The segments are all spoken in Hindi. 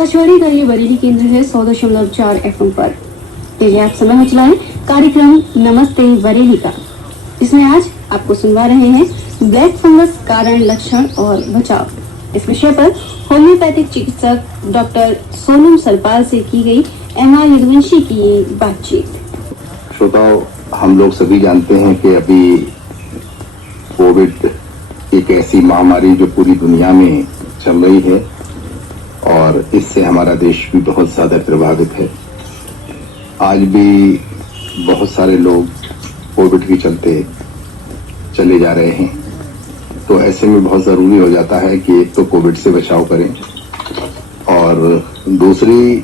आकाशवाणी का ये बरेली केंद्र है 100.4 FM पर। ये आप समय हो चलाएं कार्यक्रम नमस्ते बरेली का, इसमें आज आपको सुनवा रहे हैं ब्लैक फंगस कारण, लक्षण और बचाव। इस विषय पर होम्योपैथिक चिकित्सक डॉक्टर सोनम सरपाल से की गई MR यदुवंशी की ये बातचीत। श्रोताओं, हम लोग सभी जानते हैं कि अभी कोविड एक ऐसी महामारी जो पूरी दुनिया में चल रही है और इससे हमारा देश भी बहुत ज्यादा प्रभावित है। आज भी बहुत सारे लोग कोविड के चलते चले जा रहे हैं, तो ऐसे में बहुत जरूरी हो जाता है कि एक तो कोविड से बचाव करें और दूसरी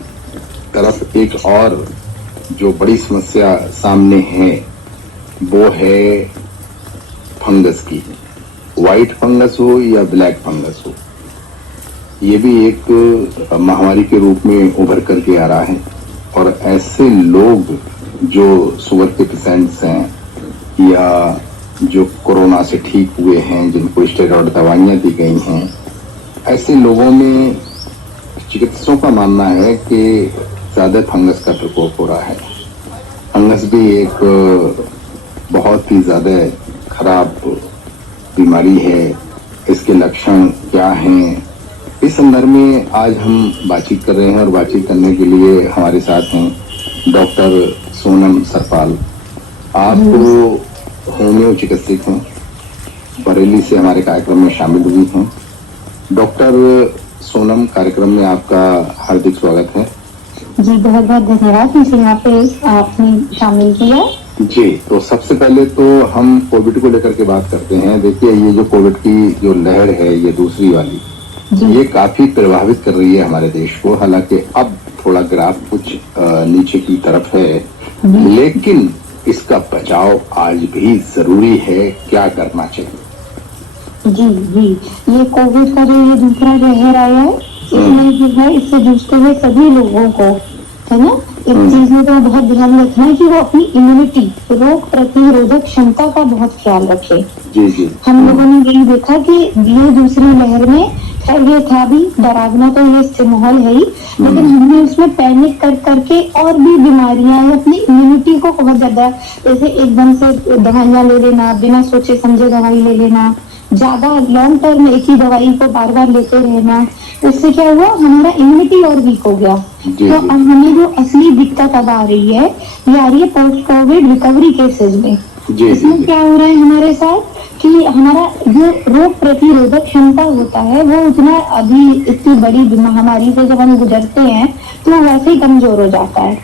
तरफ एक और जो बड़ी समस्या सामने है वो है फंगस की। व्हाइट फंगस हो या ब्लैक फंगस हो, ये भी एक महामारी के रूप में उभर करके आ रहा है और ऐसे लोग जो शुगर के पेशेंट्स हैं या जो कोरोना से ठीक हुए हैं, जिनको स्टेरॉइड दवाइयां दी गई हैं, ऐसे लोगों में चिकित्सकों का मानना है कि ज्यादा फंगस का प्रकोप हो रहा है। फंगस भी एक बहुत ही ज्यादा खराब बीमारी है। इसके लक्षण क्या हैं, इस संदर्भ में आज हम बातचीत कर रहे हैं और बातचीत करने के लिए हमारे साथ हैं डॉक्टर सोनम सरपाल। आप होम्यो चिकित्सक हैं, बरेली से हमारे कार्यक्रम में शामिल हुई हैं। डॉक्टर सोनम, कार्यक्रम में आपका हार्दिक स्वागत है। जी बहुत बहुत धन्यवाद, मुझे यहाँ पे आपने शामिल किया। जी, तो सबसे पहले तो हम कोविड को लेकर के बात करते हैं। देखिए, ये जो कोविड की जो लहर है, ये दूसरी वाली, ये काफी प्रभावित कर रही है हमारे देश को। हालांकि अब थोड़ा ग्राफ कुछ नीचे की तरफ है, लेकिन इसका बचाव आज भी जरूरी है। क्या करना चाहिए? जी जी, ये कोविड का जो ये दूसरा लहर आया है, इसमें जो है इससे जूझते हुए सभी लोगों को, है ना, एक चीज में तो बहुत ध्यान रखना है कि वो अपनी इम्यूनिटी, रोग प्रतिरोधक क्षमता का बहुत ख्याल रखे। जी जी, हम लोगों ने यही देखा कि ये दूसरी लहर में खैर ये था भी डरावना, तो ये माहौल है ही, लेकिन हमने उसमें पैनिक कर करके और भी बीमारियां अपनी इम्यूनिटी को बहुत ज्यादा, जैसे एकदम से दवाइयां ले लेना, बिना सोचे समझे दवाई ले लेना, ज्यादा लॉन्ग टर्म एक ही दवाई को बार बार लेते रहना, उससे क्या हुआ, हमारा इम्यूनिटी और वीक हो गया। तो अब हमें जो असली दिक्कत अब आ रही है, ये आ रही है पोस्ट कोविड रिकवरी केसेस में। इसमें क्या हो रहा है हमारे साथ कि हमारा जो रोग प्रतिरोधक क्षमता होता है वो उतना अभी इतनी बड़ी महामारी से जब हम गुजरते हैं तो वैसे ही कमजोर हो जाता है।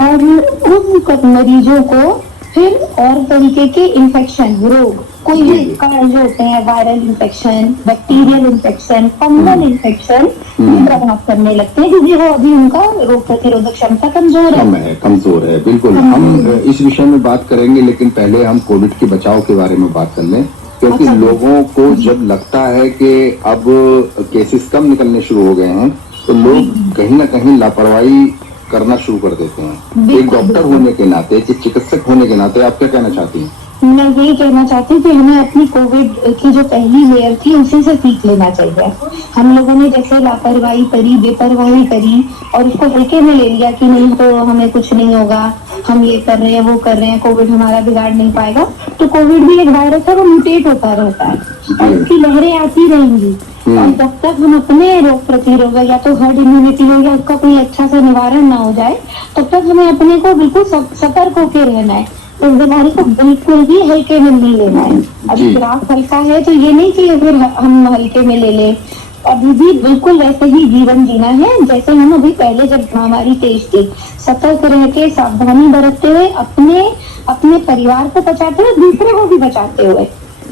और उन मरीजों को फिर और तरीके के इन्फेक्शन, रोग, कोई भी जो होते हैं, viral infection, bacterial infection, fungal infection, ये प्रभाव करने लगते हैं क्योंकि वो अभी उनका रोग प्रतिरोधक क्षमता कमजोर है। बिल्कुल, हम इस विषय में बात करेंगे, लेकिन पहले हम कोविड के बचाव के बारे में बात कर लें, क्योंकि लोगों को जब लगता है कि अब केसेस कम निकलने शुरू हो गए हैं तो लोग कहीं ना कहीं लापरवाही करना शुरू कर देते हैं। एक डॉक्टर होने के नाते, एक चिकित्सक होने के नाते आप क्या कहना चाहती हैं? मैं यही कहना चाहती हूँ कि हमें अपनी कोविड की जो पहली लेयर थी उसी से सीख लेना चाहिए। हम लोगों ने जैसे लापरवाही करी, बेपरवाही करी और उसको हल्के में ले लिया कि नहीं तो हमें कुछ नहीं होगा, हम ये कर रहे हैं, वो कर रहे हैं, कोविड हमारा बिगाड़ नहीं पाएगा। तो कोविड भी एक वायरस है, वो म्यूटेट होता रहता है और उसकी लहरें आती रहेंगी। और जब तक हम अपने रोग प्रतिरोधक या तो हर्ड इम्यूनिटी हो या उसका कोई अच्छा सा निवारण ना हो जाए, तब तक हमें अपने को बिल्कुल सतर्क होकर रहना है। इस बीमारी को बिल्कुल भी हल्के में नहीं लेना है। अभी ग्राफ हल्का है तो ये नहीं कि फिर हम हल्के में ले लें, अभी भी बिल्कुल वैसे ही जीवन जीना है जैसे हम अभी पहले जब महामारी तेज थी, सतर्क रह के सावधानी बरतते हुए अपने परिवार को बचाते हुए दूसरे को भी बचाते हुए।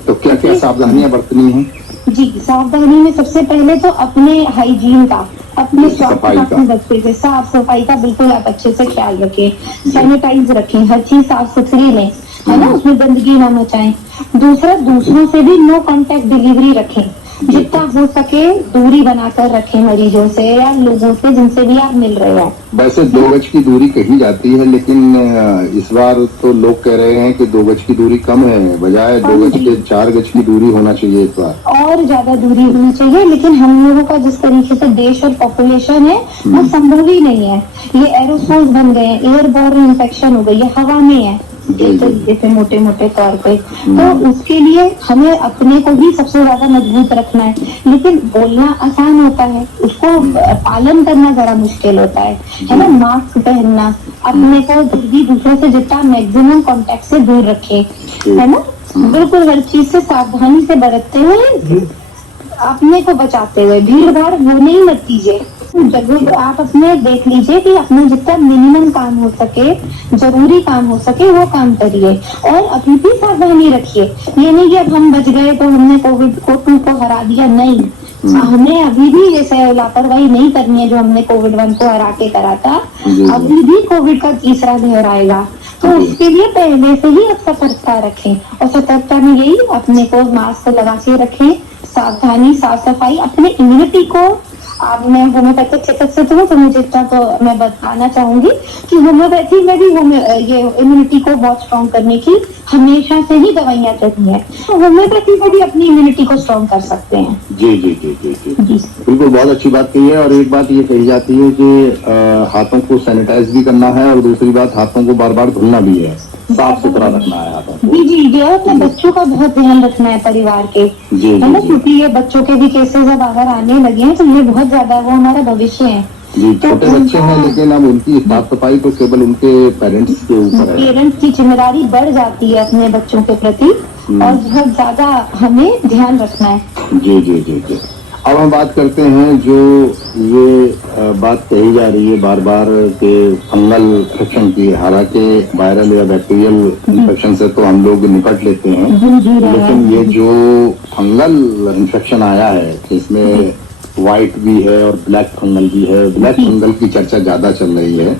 तो क्या क्या सावधानियां बरतनी है? जी, सावधानी में सबसे पहले तो अपने हाइजीन का, अपने स्वास्थ्य का, अपने बच्चे से साफ सफाई का बिल्कुल आप अच्छे से ख्याल रखें, सैनिटाइज रखें, हर चीज साफ सुथरी लें, है ना, उसमें गंदगी ना मचाएं। दूसरा, दूसरों से भी नो कांटेक्ट डिलीवरी रखें। जितना हो सके दूरी बनाकर रखें मरीजों से या लोगों से जिनसे भी आप मिल रहे हैं। वैसे 2 गज की दूरी कही जाती है, लेकिन इस बार तो लोग कह रहे हैं कि 2 गज की दूरी कम है, बजाय 2 गज के 4 गज की दूरी होना चाहिए इस बार। और ज्यादा दूरी होनी चाहिए, लेकिन हम लोगों का जिस तरीके से देश और पॉपुलेशन है वो संभव ही नहीं है। ये एरोसोल्स बन गए हैं, एयरबोर्न इन्फेक्शन हो गई है, हवा में है एक तरीके से मोटे मोटे तौर पे। तो उसके लिए हमें अपने को भी सबसे ज्यादा मजबूत रखना है, लेकिन बोलना आसान होता है, उसको पालन करना जरा मुश्किल होता है ना। मास्क पहनना, अपने को भी दूसरों से जितना मैक्सिमम कांटेक्ट से दूर रखे, है ना। बिल्कुल हर चीज से सावधानी से बरतते हुए, अपने को बचाते हुए, भीड़ भाड़ होने ही मत दीजिए। जरूर आप अपने देख लीजिए कि अपने जितना मिनिमम काम हो सके, जरूरी काम हो सके वो काम करिए और अभी भी सावधानी रखिए। ये नहीं कि अब हम बच गए तो हमने कोविड-2 को हरा दिया, नहीं। हमें अभी भी जैसे लापरवाही नहीं करनी है जो हमने कोविड-1 को हरा के करा था। अभी भी कोविड का तीसरा लहर आएगा, तो उसके लिए पहले से ही आप सतर्कता रखें। और सतर्कता में यही अपने को मास्क लगा के रखें, सावधानी, साफ सफाई, अपने इम्यूनिटी को। आप मैं होम्योपैथिक चिकित्सक हूँ तो मुझे इतना तो मैं बताना चाहूंगी कि होम्योपैथी में भी ये इम्यूनिटी को बहुत स्ट्रॉन्ग करने की हमेशा से ही दवाइयाँ चलती हैं, तो होम्योपैथी में भी अपनी इम्यूनिटी को स्ट्रॉन्ग कर सकते हैं। जी जी जी जी जी बिल्कुल, बहुत अच्छी बात कही है। और एक बात ये कही जाती है कि हाथों को सैनिटाइज भी करना है और दूसरी बात हाथों को बार बार धुलना भी है, साफ सुथरा रखना है हाथों को। जी जी जी, अपने बच्चों का बहुत ध्यान रखना है, परिवार के, है ना, क्योंकि ये बच्चों के भी केसेस अब बाहर आने लगे हैं, तो ये बहुत ज्यादा वो हमारा भविष्य है। जी, छोटे बच्चे हैं, लेकिन अब उनकी साफ सफाई तो केवल उनके पेरेंट्स के ऊपर है। पेरेंट्स की जिम्मेदारी बढ़ जाती है अपने बच्चों के प्रति और बहुत ज्यादा हमें ध्यान रखना है। जी जी जी जी। अब हम बात करते हैं जो ये बात कही जा रही है बार बार के फंगल इन्फेक्शन की। हालांकि वायरल या बैक्टीरियल इन्फेक्शन से तो हम लोग निपट लेते हैं, लेकिन ये जो फंगल इन्फेक्शन आया है इसमें व्हाइट भी है और ब्लैक फंगल भी है। ब्लैक फंगल की चर्चा ज्यादा चल रही है,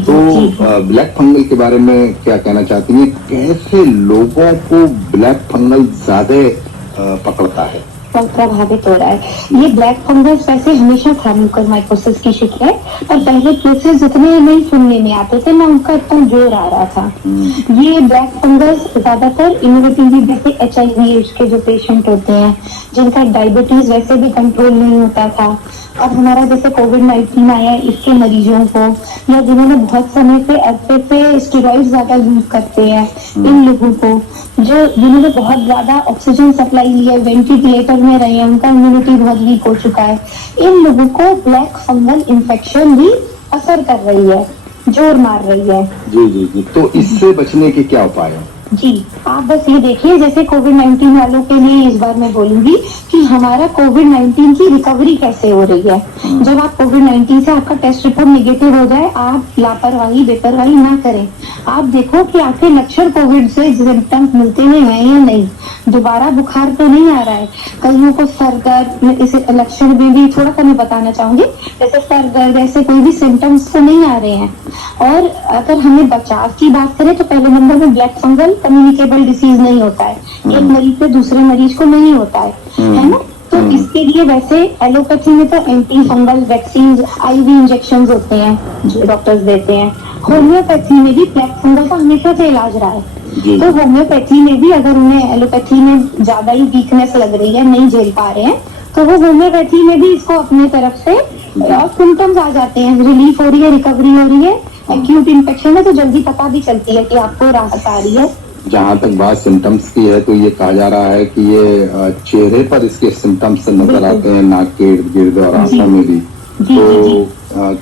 तो ब्लैक फंगल के बारे में क्या कहना चाहती हैं? कैसे लोगों को ब्लैक फंगल ज्यादा पकड़ता है, प्रभावित हो रहा है? ये ब्लैक फंगस वैसे हमेशा था म्यूकरमाइकोसिस की शिकायत है, पर पहले केसेस जितने नहीं सुनने में आते थे ना उनका इतना जोर आ रहा था। ये ब्लैक फंगस ज्यादातर इनोवेटिव जैसे HIV एड्स के जो पेशेंट होते हैं, जिनका डायबिटीज वैसे भी कंट्रोल नहीं होता था, अब हमारा जैसे कोविड-19 आया इसके मरीजों को, या जिन्होंने बहुत समय से अरसे से स्टेरॉइड ज्यादा यूज करते हैं, इन लोगों को, जो जिन्होंने बहुत ज्यादा ऑक्सीजन सप्लाई ली है, वेंटिलेटर में रहे हैं, उनका इम्यूनिटी बहुत वीक हो चुका है, इन लोगों को ब्लैक फंगल इन्फेक्शन भी असर कर रही है, जोर मार रही है। जी जी जी, तो इससे बचने के क्या उपाय हैं? जी, आप बस ये देखिए, जैसे कोविड-19 वालों के लिए इस बार मैं बोलूंगी कि हमारा कोविड-19 की रिकवरी कैसे हो रही है। जब आप कोविड-19 से आपका टेस्ट रिपोर्ट नेगेटिव हो जाए, आप लापरवाही बेपरवाही ना करें। आप देखो कि आपके लक्षण कोविड से सिम्टम्स मिलते हैं या नहीं, दोबारा बुखार तो नहीं आ रहा है। कईयों को सर दर्द, इस लक्षण में भी थोड़ा सा मैं बताना चाहूंगी, जैसे सर दर्द, ऐसे कोई भी सिम्टम्स तो नहीं आ रहे हैं। और अगर हमें बचाव की बात करें तो पहले नंबर में ब्लैक फंगल कम्युनिकेबल डिसीज नहीं होता है, एक मरीज से दूसरे मरीज को नहीं होता है ना। तो इसके लिए वैसे एलोपैथी में तो anti fungal vaccine, IV injection होते हैं जो डॉक्टर्स देते हैं। होम्योपैथी में भी ब्लैक फंगल का हमेशा से इलाज रहा है, तो होम्योपैथी में भी अगर उन्हें एलोपैथी में ज्यादा ही वीकनेस लग रही है, नहीं झेल पा रहे हैं, तो वो होम्योपैथी में भी इसको अपने तरफ से और सिम्टम्स आ जाते हैं, रिलीफ हो रही है, रिकवरी हो रही है। एक्यूट इन्फेक्शन है तो जल्दी पता भी चलती है कि आपको राहत आ रही है। जहाँ तक बात सिम्टम्स की है तो ये कहा जा रहा है कि ये चेहरे पर इसके सिम्टम्स नजर आते हैं, नाक के इर्द गिर्द और आंखों में भी। तो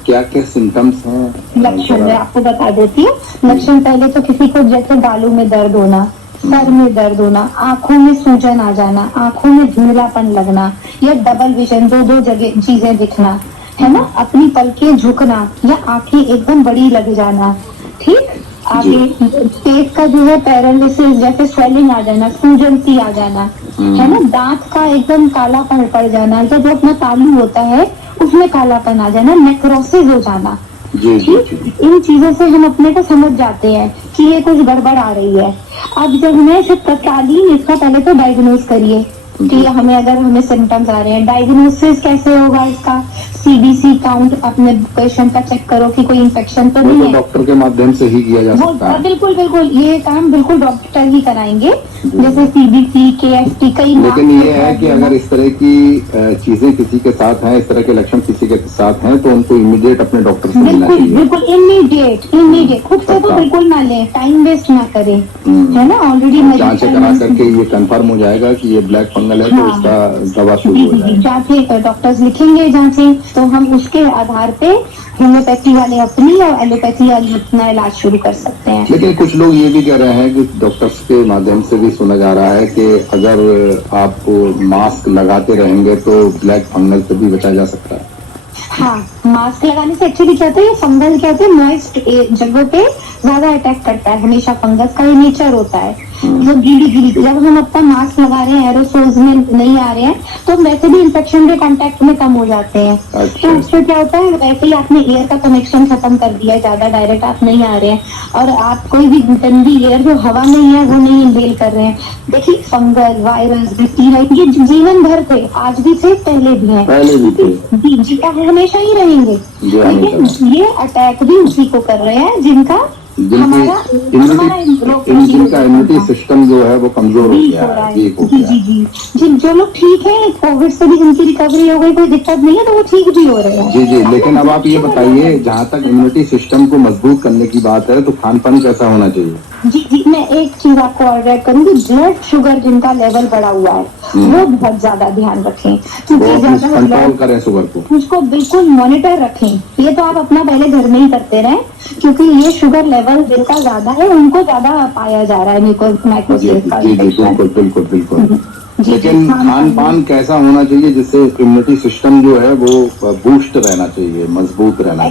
क्या क्या सिम्टम्स हैं? लक्षण मैं आपको बता देती हूँ। लक्षण पहले तो किसी को जैसे बालों में दर्द होना, सर में दर्द होना, आंखों में सूजन आ जाना, आंखों में धुंधलापन लगना, या डबल विजन, दो जगह चीजें दिखना, है ना, अपनी पलकें झुकना या आंखें एकदम बड़ी लग जाना, ठीक, आगे पेट का जो है पैरालिसिस जैसे स्वेलिंग आ जाना, सूजन सी आ जाना, है ना, दांत का एकदम कालापन पड़ जाना, या जो अपना तालू होता है उसमें कालापन आ जाना, नेक्रोसिस हो जाना। ठीक, इन चीजों से हम अपने को समझ जाते हैं कि ये कुछ गड़बड़ आ रही है। अब जब मैं सिर्फ तत्कालीन इसका पहले तो डायग्नोज करिए, कि हमें अगर हमें सिम्टम्स आ रहे हैं, डायग्नोसिस कैसे होगा इसका, सीबीसी काउंट अपने पेशेंट का चेक करो कि कोई इन्फेक्शन तो वो नहीं तो है। डॉक्टर के माध्यम से ही किया जा सकता है। बिल्कुल बिल्कुल, ये काम बिल्कुल डॉक्टर ही कराएंगे, जैसे सीबीसी, केएफटी, कई लेकिन ये है कि अगर इस तरह की चीजें किसी के साथ हैं, इस तरह के लक्षण किसी के साथ हैं, तो उनको इमीडिएट अपने डॉक्टर से मिलना बिल्कुल चाहिए। बिल्कुल इमीडिएट खुद से तो बिल्कुल ना लें, टाइम वेस्ट ना करें, है ना। ऑलरेडी जांच करा करके ये कंफर्म हो जाएगा कि ये ब्लैक फंगल है, तो हाँ। इसका दवा शुरू हो जाएगी। जांचें डॉक्टर्स लिखेंगे, जांचें, तो हम उसके आधार पे होम्योपैथी वाले अपनी और एलोपैथी वाले अपना इलाज शुरू कर सकते हैं। लेकिन कुछ लोग ये भी कह रहे हैं कि डॉक्टर्स के माध्यम से भी सुना जा रहा है कि अगर आप मास्क लगाते रहेंगे तो ब्लैक फंगल से भी बचा जा सकता है। हाँ, मास्क लगाने से एक्चुअली क्या होता है, फंगल क्या होता है, मॉइस्ट जगहों पे ज्यादा अटैक करता है, हमेशा फंगस का ये नेचर होता है। जो गीली जब हम अपना मास्क लगा रहे हैं, एरोसोल्स में नहीं आ रहे हैं, तो वैसे भी इन्फेक्शन के कांटेक्ट में कम हो जाते हैं। अच्छा। तो उससे क्या होता है, वैसे ही आपने एयर का कनेक्शन खत्म कर दिया है, ज्यादा डायरेक्ट आप नहीं आ रहे हैं, और आप कोई भी गंदी एयर जो हवा नहीं है वो नहीं इनहेल कर रहे हैं। देखिए, फंगल, वायरस, बैक्टीरिया, ये जीवन भर थे, आज भी थे, पहले भी हैं, पहले भी थे। जी हमेशा ही रहेंगे। लेकिन ये अटैक भी उसी को कर रहे हैं जिनका जिनका इम्यूनिटी सिस्टम जो है वो कमजोर हो गया है। जी जो लोग ठीक है, कोविड से भी जिनकी रिकवरी हो गई, कोई दिक्कत नहीं है, तो वो ठीक भी हो रहे हैं। जी, लेकिन अब आप ये बताइए, जहाँ तक इम्यूनिटी सिस्टम को मजबूत करने की बात है, तो खान पान कैसा होना चाहिए? जी मैं एक चीज आपको और ऐड करूंगी, ब्लड शुगर जिनका लेवल बढ़ा हुआ है वो बहुत ज्यादा ध्यान रखें, क्योंकि ज्यादा कंट्रोल करें शुगर को, उसको बिल्कुल मॉनिटर रखें। ये तो आप अपना पहले घर में ही करते रहे, क्योंकि ये शुगर लेवल जिनका ज्यादा है उनको ज्यादा पाया जा रहा है माइक्रोसिस का। बिल्कुल। लेकिन खान पान कैसा होना चाहिए जिससे इम्यूनिटी सिस्टम जो है वो बूस्ट रहना चाहिए, मजबूत रहना?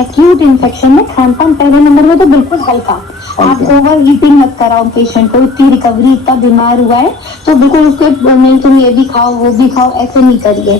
एक्यूट इन्फेक्शन में खान पान पहले नंबर में तो बिल्कुल हल्का। आप ओवर हीटिंग मत कराओ पेशेंट को, इतनी रिकवरी, इतना बीमार हुआ है तो बिल्कुल उसको नहीं तुम ये भी खाओ वो भी खाओ, ऐसे नहीं करिए।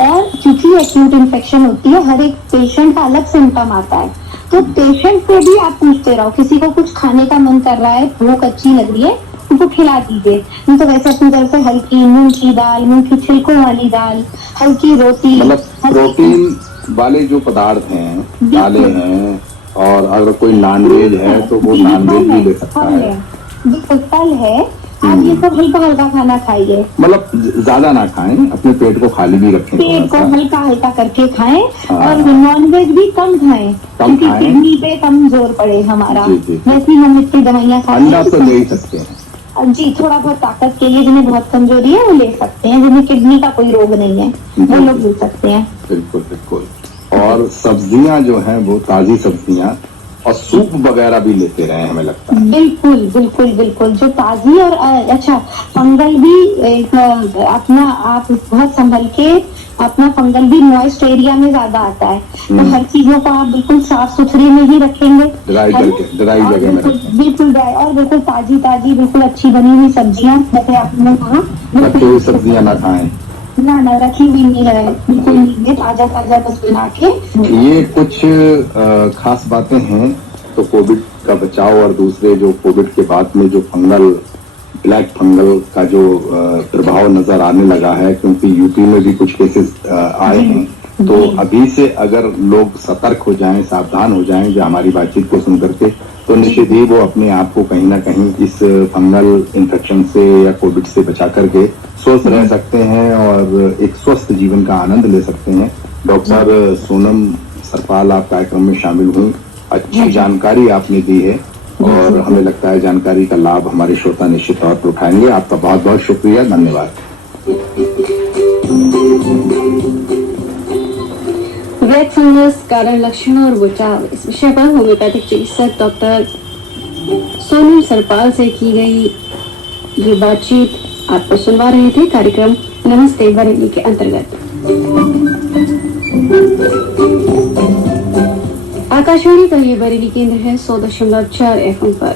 और क्योंकि एक्यूट इन्फेक्शन होती है, हर एक पेशेंट का अलग सिम्टम आता है, तो पेशेंट से भी आप पूछते रहो। किसी को कुछ खाने का मन कर रहा है, भूख अच्छी लग रही है, उनको खिला दीजिए। नहीं तो वैसे अपनी तरफ से हल्की मूंग की दाल, मूंग की छिलकों वाली दाल, हल्की रोटी, मतलब प्रोटीन वाले जो पदार्थ हैं, दालें हैं, और अगर कोई नॉनवेज है तो वो नॉनवेज भी ले सकता है। बिल्कुल, फल है, आप ये सब हल्का हल्का खाना खाइए। मतलब ज्यादा ना खाएं, अपने पेट को खाली भी रखें, पेट को हल्का हल्का करके खाएं, और नॉनवेज भी कम खाएं, क्योंकि किडनी पे कम जोर पड़े हमारा। वैसे ही हम इतनी दवाइयाँ खाते हैं, अंडा तो ले ही सकते हैं जी, थोड़ा बहुत ताकत के लिए, जिन्हें बहुत कमजोरी है वो ले सकते हैं, जिन्हें किडनी का कोई रोग नहीं है वो लोग ले सकते हैं। बिल्कुल। और सब्जियां जो हैं वो ताजी सब्जियां और सूप वगैरह भी लेते रहे, हमें लगता है। बिल्कुल जो ताजी और अच्छा, फंगल भी अपना आप बहुत संभल के, अपना फंगल भी मॉइस्ट एरिया में ज्यादा आता है, तो हर चीजों को आप बिल्कुल साफ सुथरे में ही रखेंगे, ड्राई जगह में रखें। बिल्कुल ड्राई, और बिल्कुल ताजी बिल्कुल अच्छी बनी हुई सब्जियां, जैसे आपने कहा, रखी हुई सब्जियां ना खाएं, ना रखी हुई नहीं है, बिल्कुल नहीं, ताजा बस बना के। ये कुछ खास बातें हैं तो कोविड का बचाव, और दूसरे जो कोविड के बाद में जो ब्लैक फंगल का जो प्रभाव नजर आने लगा है, क्योंकि यूपी में भी कुछ केसेस आए हैं, तो अभी से अगर लोग सतर्क हो जाएं, सावधान हो जाएं, जो हमारी बातचीत को सुन करके, तो निश्चित ही वो अपने आप को कहीं ना कहीं इस फंगल इन्फेक्शन से या कोविड से बचा करके स्वस्थ रह सकते हैं और एक स्वस्थ जीवन का आनंद ले सकते हैं। डॉक्टर सोनम सरपाल, आप कार्यक्रम में शामिल हुई, अच्छी जानकारी आपने दी है, और हमें लगता है जानकारी का लाभ हमारे श्रोता निश्चित तौर पर उठाएंगे। आपका बहुत बहुत शुक्रिया, धन्यवाद। ब्लैक फंगस, कारण, लक्षण और बचाव, इस विषय पर होम्योपैथिक चिकित्सक डॉक्टर सोनम सरपाल से की गई ये बातचीत आपको सुनवा रहे थे कार्यक्रम नमस्ते बरेली के अंतर्गत। आकाशवाणी का ये बरेली केंद्र है 100.4 FM पर।